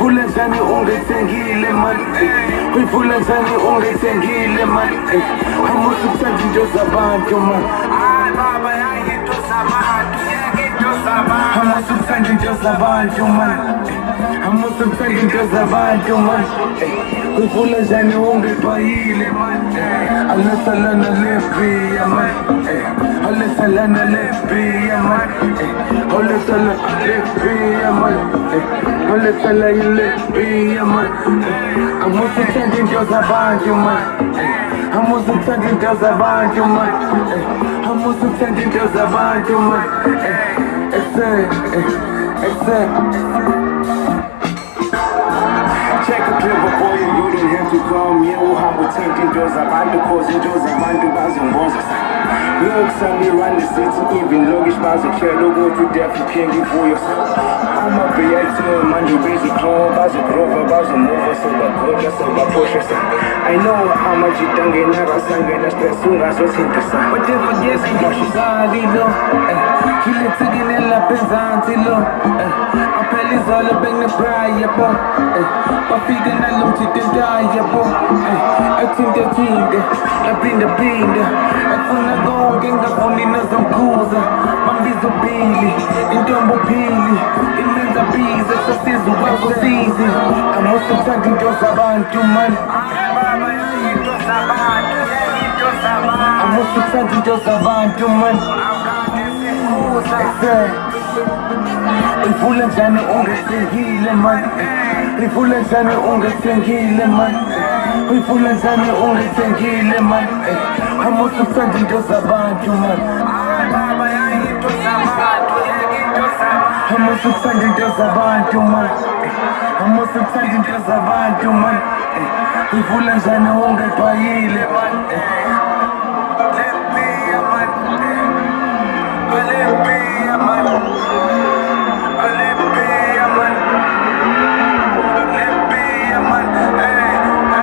Uyifula njani ungethengile man, uyifula njani ungethengile man, amuthi uthanda into zabantu man. Hayi baba yayinto zabantu, yayinto zabantu. Amuthi uthanda into zabantu man, amuthi uthanda into zabantu man. Uyifula njani ungepayile man, alesalana lepiya man, alesalana lepiya man, alesalana lepiya man. Let's let be a man. I'm also sending just about you, man. I'm also sending just about you, man. I'm also sending just about you, man. Check a clever boy, you don't have to come here. We'll have a sending just about the cause and just about the thousand bosses. Look, Sunday run the city, even luggage bars of chair, don't go to death, you can't give for yourself. I'm a reactor, man, you basic club, as a grover, as a mover, so the gorgeous, so the pushes. I know how much you don't get, never sang in a stress, soon as was in the sun. But if I guess I got you, Salido, he let to get in La Penzantilo, I pay his all up in the bride, but figure I look at the die, I think the king, I bring the bean, I found a go, gang up on in some cools, Mambizo Billy, in Dumbo Billy. Bees, exercise, wako zizi. Amusu tangi ndio zabantu man. Amusu tangi ndio zabantu man. Uyifula njani ungethengile man, uyifula njani ungethengile man, uyifula njani ungethengile man. Amusu tangi ndio zabantu man. I'm also sending just about you, man. I'm also sending just about you, man. We full and shiny, won't get by man.